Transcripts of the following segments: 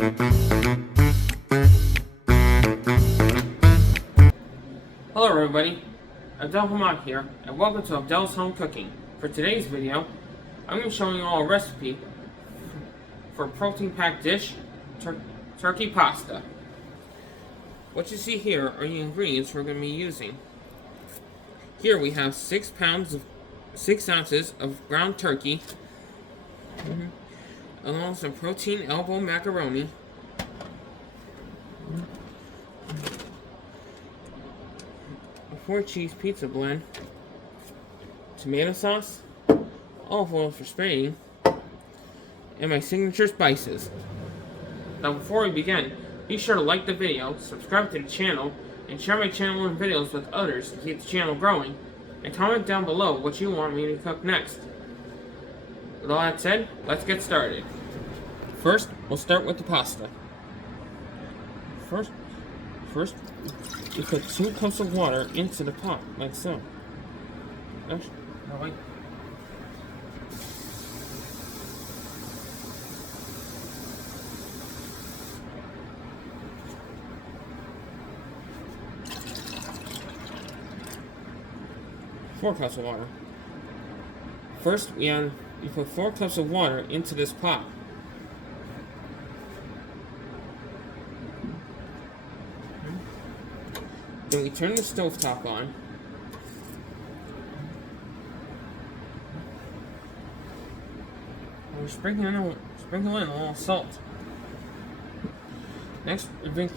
Hello everybody, Abdel here, and welcome to Abdel's Home Cooking. For today's video, I'm going to be showing you all a recipe for a protein-packed dish, turkey pasta. What you see here are the ingredients we're going to be using. Here we have 6 ounces of ground turkey, along with some protein elbow macaroni, a 4-cheese pizza blend, tomato sauce, olive oil for spraying, and my signature spices. Now before we begin, be sure to like the video, subscribe to the channel, and share my channel and videos with others to keep the channel growing, and comment down below what you want me to cook next. With all that said, let's get started. First, we'll start with the pasta. First, we put 2 cups of water into the pot, like so. Actually, no, wait. Four cups of water. First, we put 4 cups of water into this pot. Then we turn the stovetop on. And we sprinkle in a little salt. Next, we bring in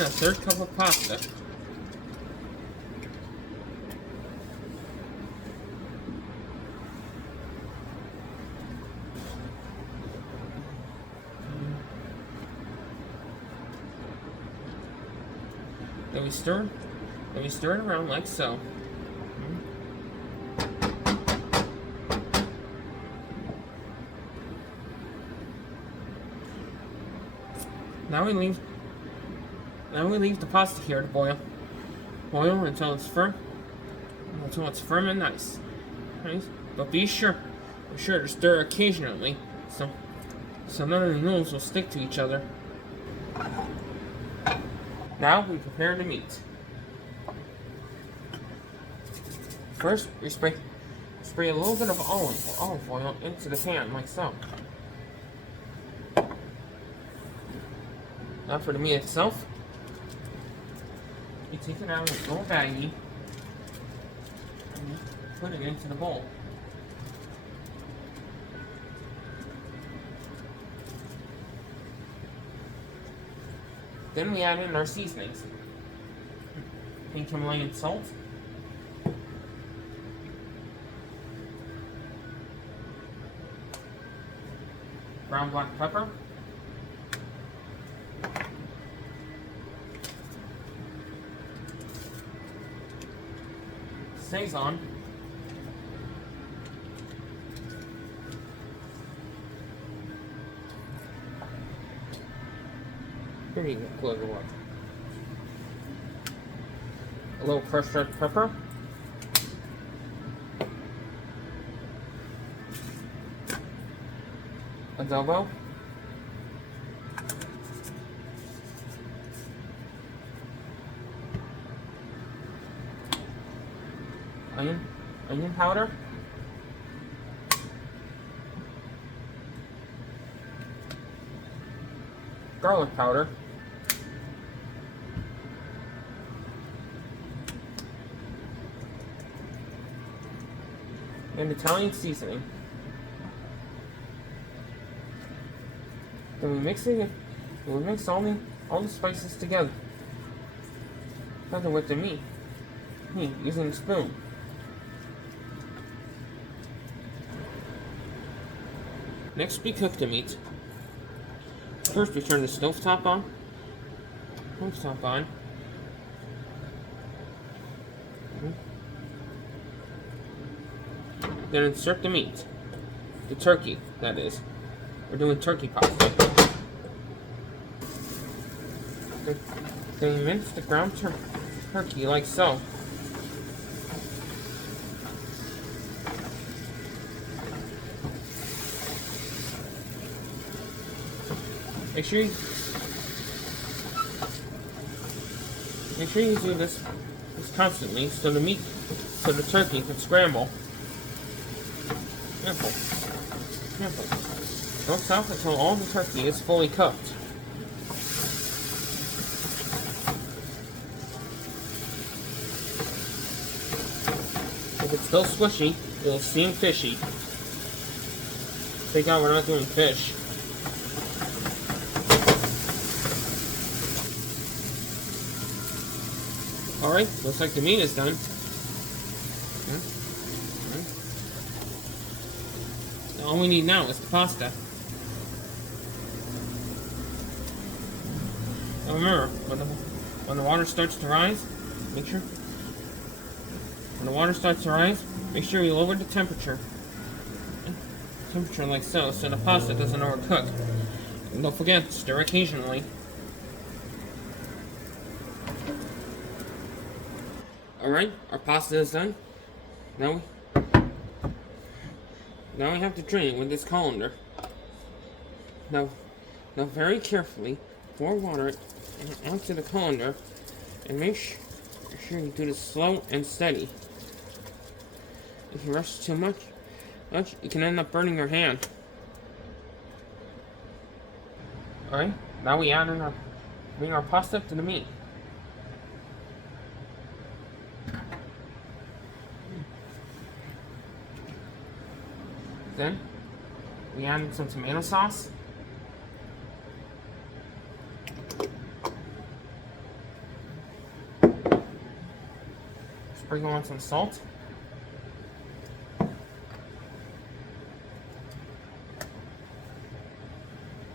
a 1/3 cup of pasta. Then we stir it around like so. Now we leave the pasta here to boil. Boil until it's firm and nice. But be sure to stir occasionally so none of the noodles will stick to each other. Now we prepare the meat. First, we spray a little bit of olive oil into the pan, like so. Now for the meat itself, you take it out of a little baggie and put it into the bowl. Then we add in our seasonings. Pink Himalayan salt, ground black pepper, Sazon, pretty close to what? A little crushed red pepper, adobo, onion powder, garlic powder, and Italian seasoning. Then we mix all the spices together with the meat using a spoon. Next, we cook the meat. First, we turn the stovetop on. Then insert the meat. The turkey, that is. We're doing turkey pasta. Then mince the ground turkey like so. Make sure you do this constantly so the turkey can scramble. Careful. Don't stop until all the turkey is fully cooked. If it's still squishy, it'll seem fishy. Thank God we're not doing fish. Alright, looks like the meat is done. All we need now is the pasta. Now remember, when the water starts to rise, make sure you lower the temperature. Temperature like so the pasta doesn't overcook. And don't forget, stir occasionally. Alright, our pasta is done. Now we have to drain with this colander. Now very carefully pour water onto the colander and make sure you do this slow and steady. If you rush too much, you can end up burning your hand. Alright, now we bring our pasta to the meat. Then we add some tomato sauce. Sprinkle on some salt.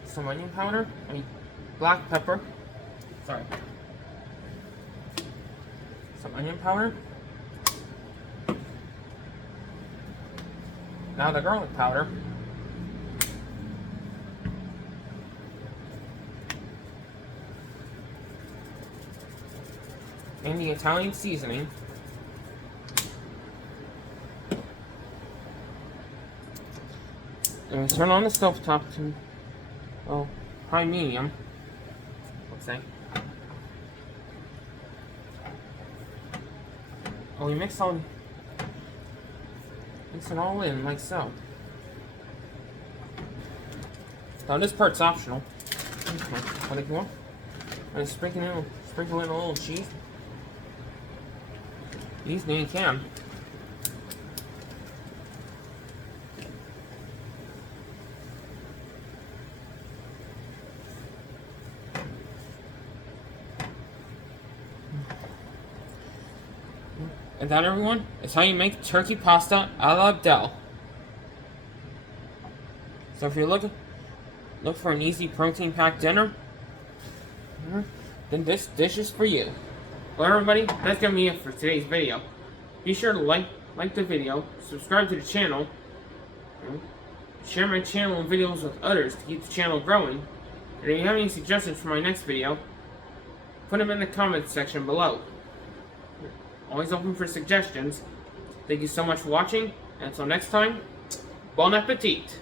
Some onion powder, black pepper. Sorry. Some onion powder. Now the garlic powder. And the Italian seasoning. And we turn on the stovetop to high medium. Let's say. And we mix it all in like so. Now this part's optional. But if you want, and sprinkle in a little cheese. You can. And that, everyone, is how you make turkey pasta a la Abdel. So if you're look for an easy protein-packed dinner, then this dish is for you. Well, everybody, that's gonna be it for today's video. Be sure to like the video, subscribe to the channel, share my channel and videos with others to keep the channel growing. And if you have any suggestions for my next video, put them in the comments section below. Always open for suggestions. Thank you so much for watching, and until next time, bon appetit!